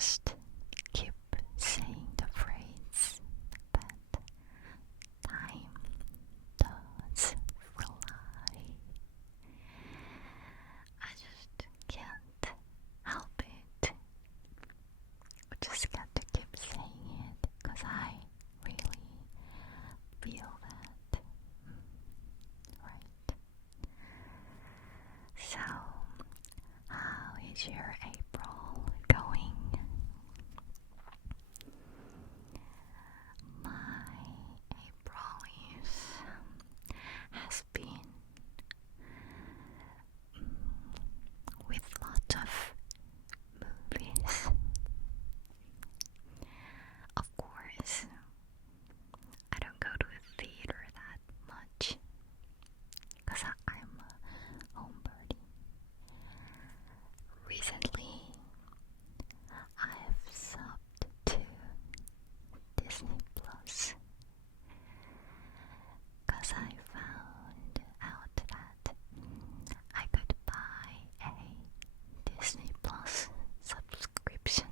just keep saying the phrase that time does fly. I just can't help it. I just got to keep saying it because I really feel that. Right? So, how is your April going? My April has been with lots of movies. Of course, I don't go to the theater that much because I'm a homebody. Recently, I've subbed to Disney Plus because I found out that I could buy a Disney Plus subscription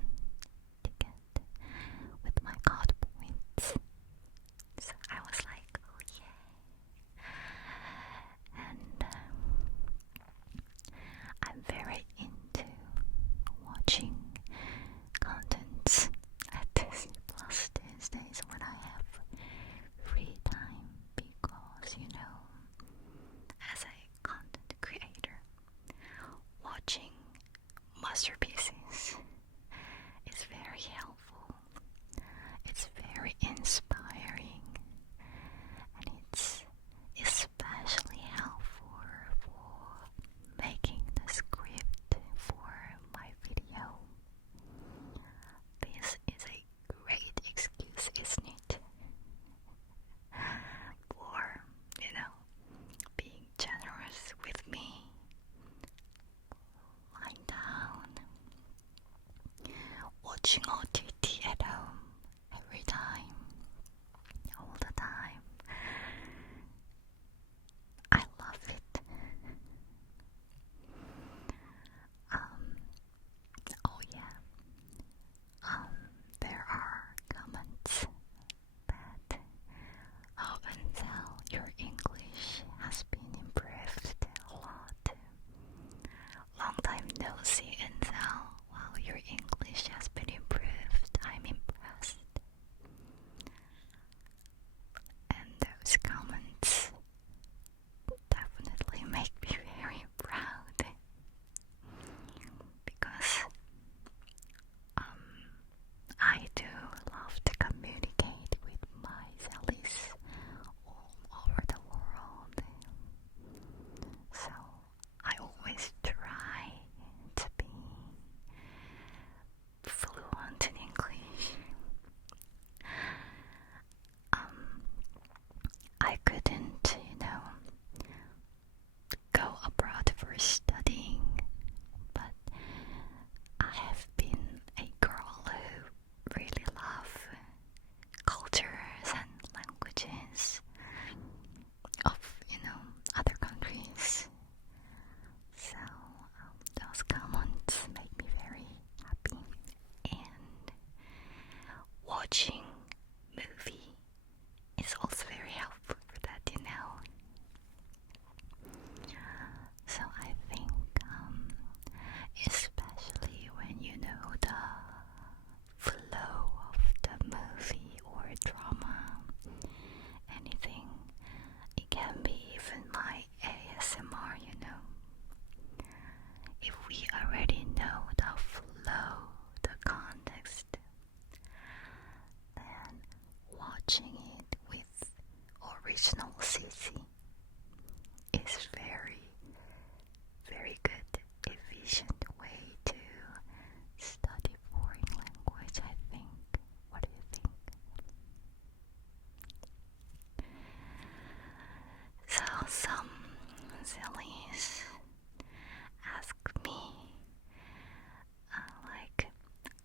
ticket with my card points. So I was like, oh yeah. And I'm very into watching contents at Disney Plus these days when I have free time because, as a content creator, watching masterpieces is very helpful. It's very inspiring, and it's especially helpful for making the script for my video. This is a great excuse, isn't it? For, being generous with me, lying down, watching OTT at home every time, all the time. I love it. Oh yeah. There are comments that Until your English has been improved a lot. Long time no see, Until. Wow, your English has been improved. I'm impressed. And those comments definitely make me very proud because I do love to communicate with my Sallies all over the world. So I always try to be fluent in English. I couldn't, go abroad for studying, but I have been a girl who really love cultures and languages of, other countries. So those comments make me very happy. And watching movie is also very helpful for that, So I think, especially when you know the flow of the movie or drama, anything, it can be even my ASMR, If we already know the flow, the context, then watching it with original CC is very, very good, efficient way to study foreign language, I think. What do you think? So some sillies ask me,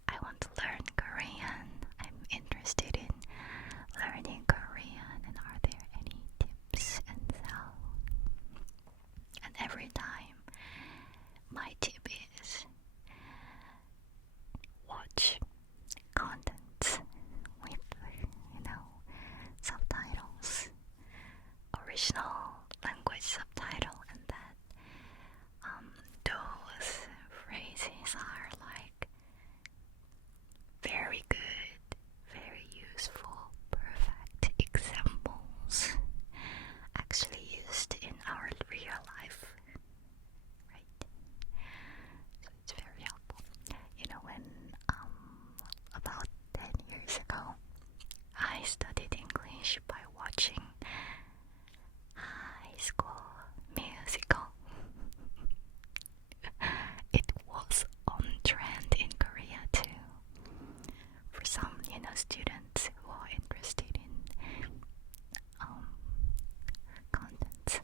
I want to learn Korean. I'm interested in learning Korean, and are there any tips and so? And every time, my tip is watch original language subtitle, and that those phrases are like very good, very useful, perfect examples actually used in our real life, right? So it's very helpful. You know, when about 10 years ago, I studied English by watching High School Musical. It was on trend in Korea too. For some, students who are interested in content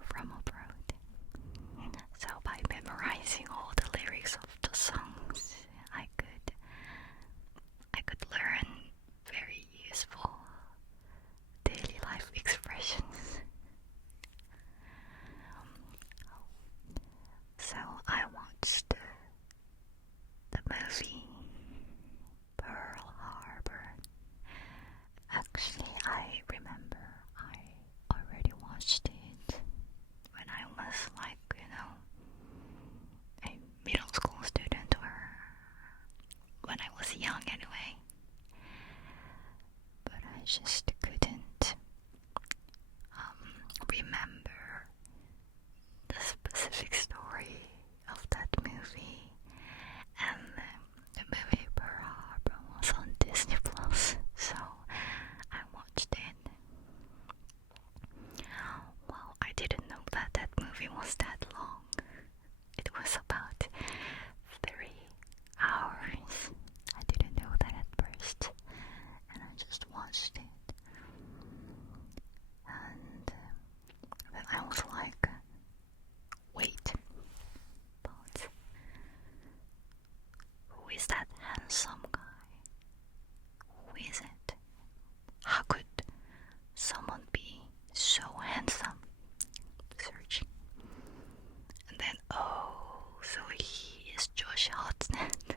from abroad. So by memorizing all the lyrics of the songs, I could learn very useful daily life expressions. So I watched the movie Pearl Harbor. Actually, I remember I already watched it when I was like, a middle school student, or when I was young anyway. But I just couldn't remember the specific story of that movie. And the movie Pearl Harbor was on Disney Plus, so I watched it. Well, I didn't know that that movie was that long. It was about 3 hours. I didn't know that at first, and I just watched it. And then I was like, wait, but who is that handsome guy? Who is it? How could someone be so handsome? Searching. And then, oh, so he is Josh Hartnett.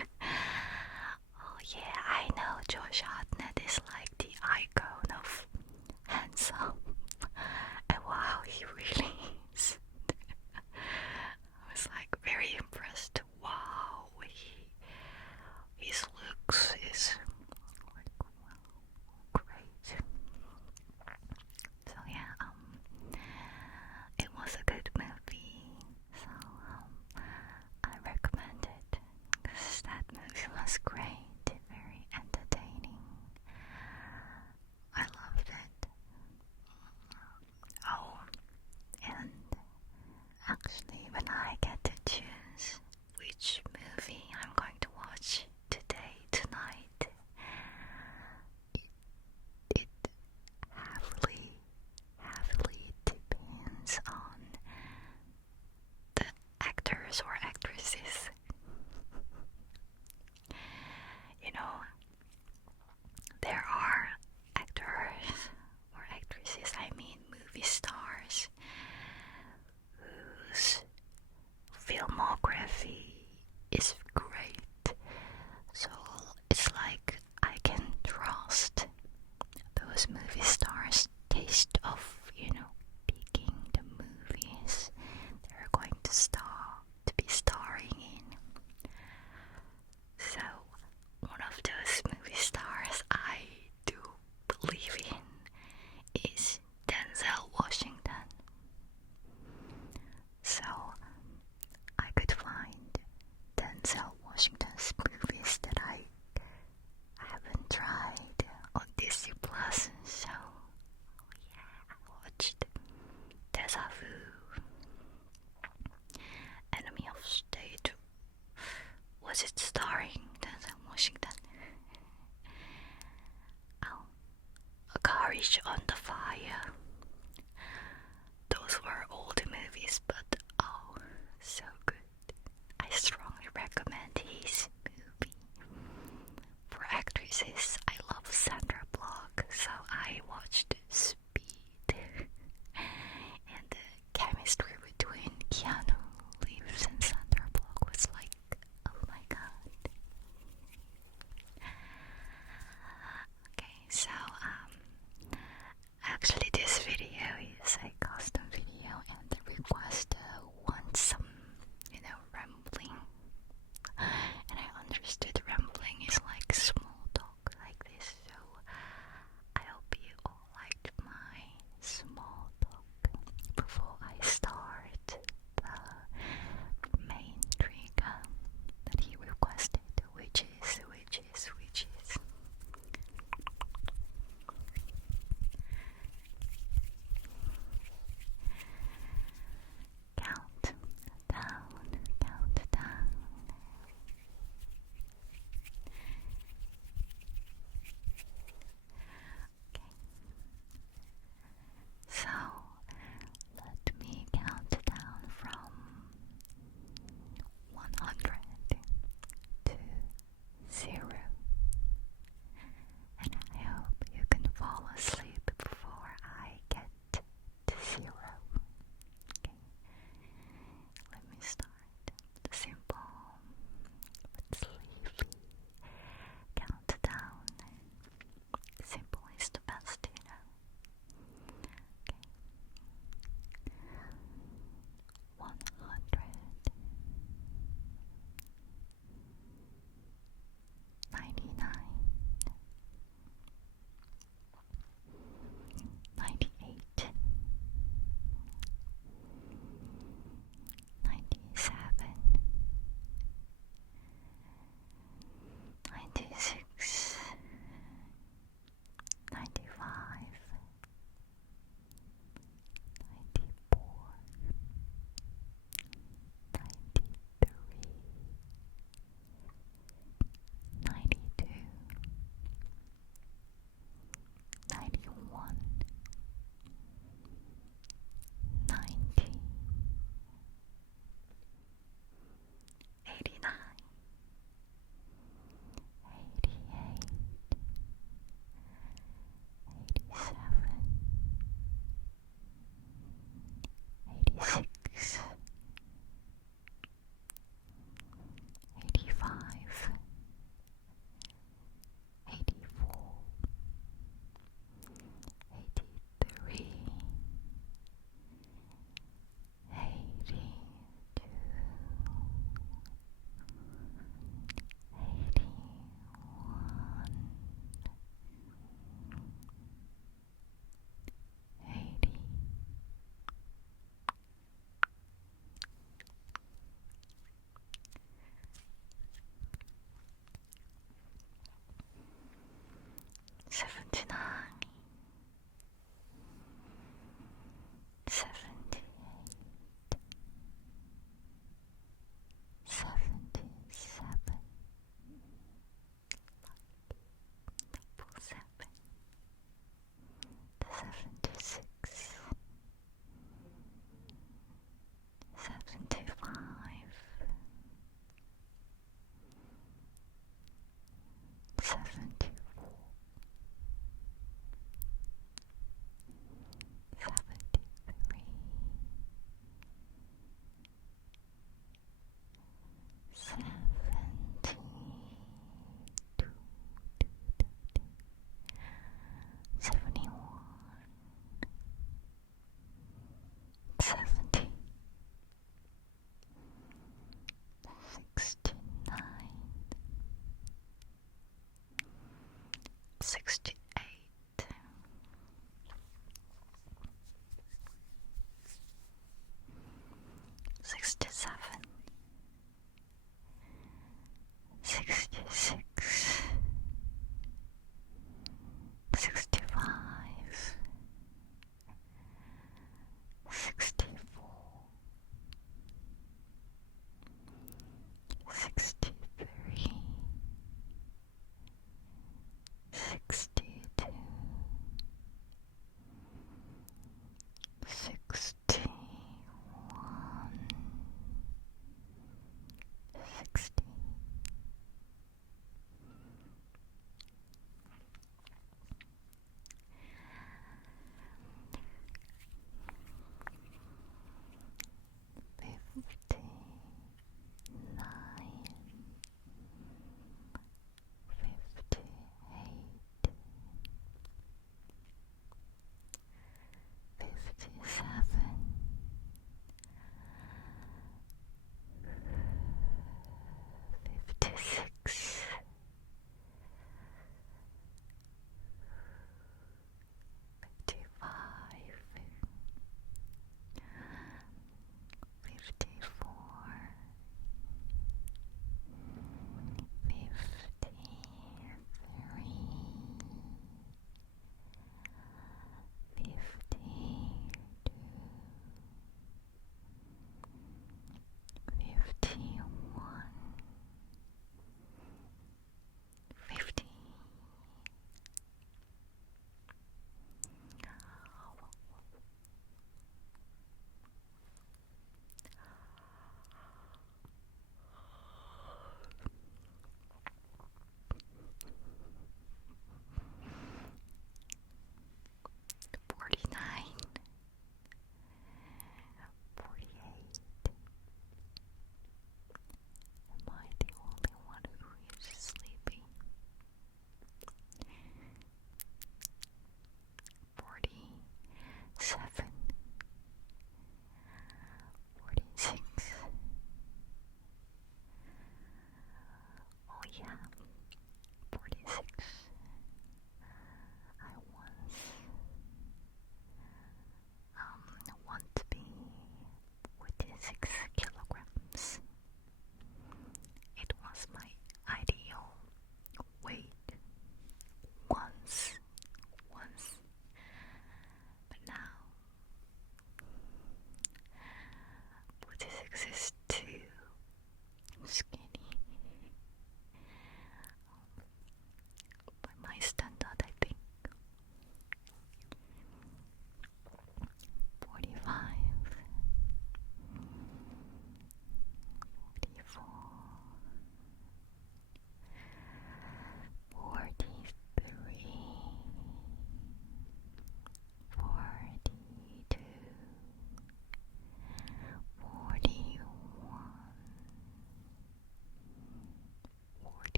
Oh yeah, I know Josh Hartnett is like the icon of handsome. And wow, he really is. I was like very impressed. Wow, his looks is like, wow, great. So yeah, it was a good movie. So I recommend it because that movie was great, very entertaining. I loved it. Oh, and actually, when I get to choose which movie I'm going to watch today, tonight, it heavily depends on the actors or actresses. There are actors or actresses, I mean movie stars, whose filmography is great. So it's like I can trust those movie stars' taste of, picking the movies they're going to be starring in. So one of those movie stars I do believe in is Denzel Washington. So I could find Denzel Washington's movies that I haven't tried on Disney Plus. So yeah, I watched Deja Vu, Enemy of State. Was it starring Denzel Washington? Oh, A Courage Under Fire. Those were old movies, but oh, so good. I strongly recommend his movie. For actresses, I love Sandra Bullock, so I watched Speed. And the chemistry between Keanu Reeves and Sandra Bullock was like, oh my god. Okay, so 68, 67, 66, 65, 64, 63, 64,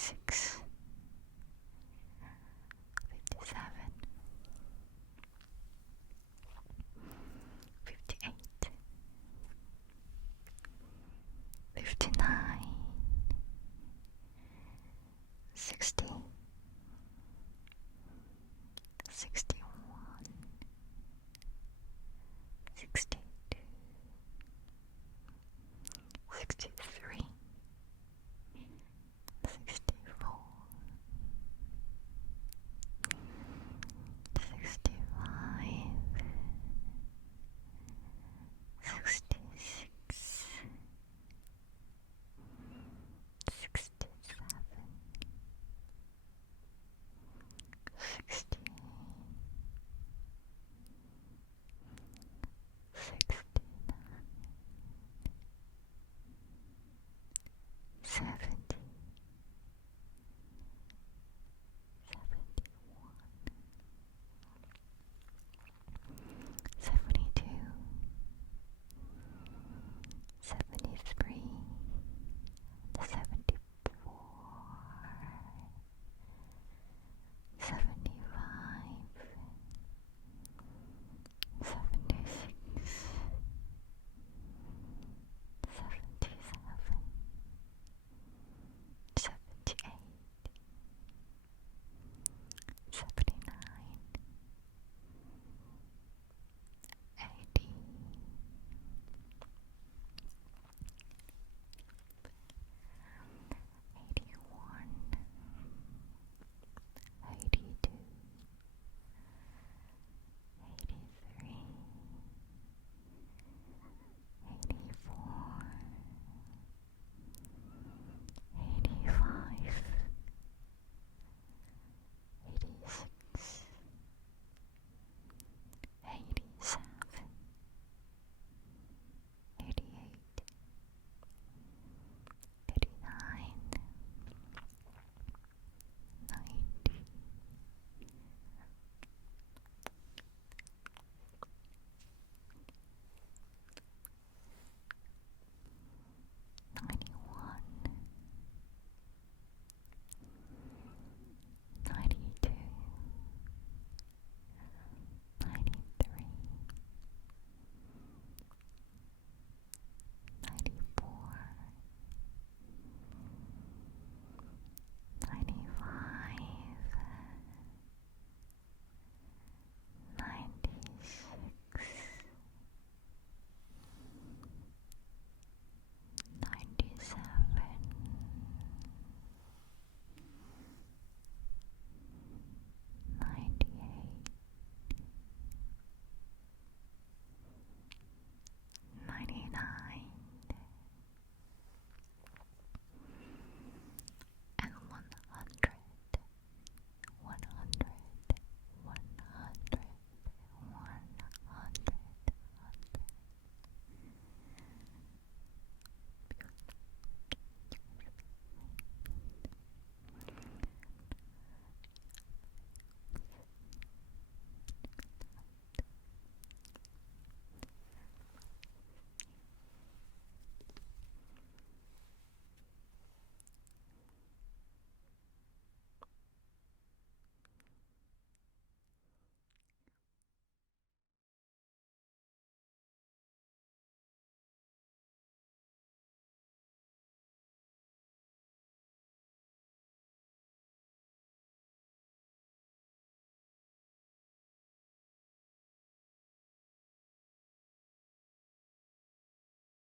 56, 57, 58, 59, 60, 61, 62, 63, 64, 65, 66, 67, 68, 69, 70,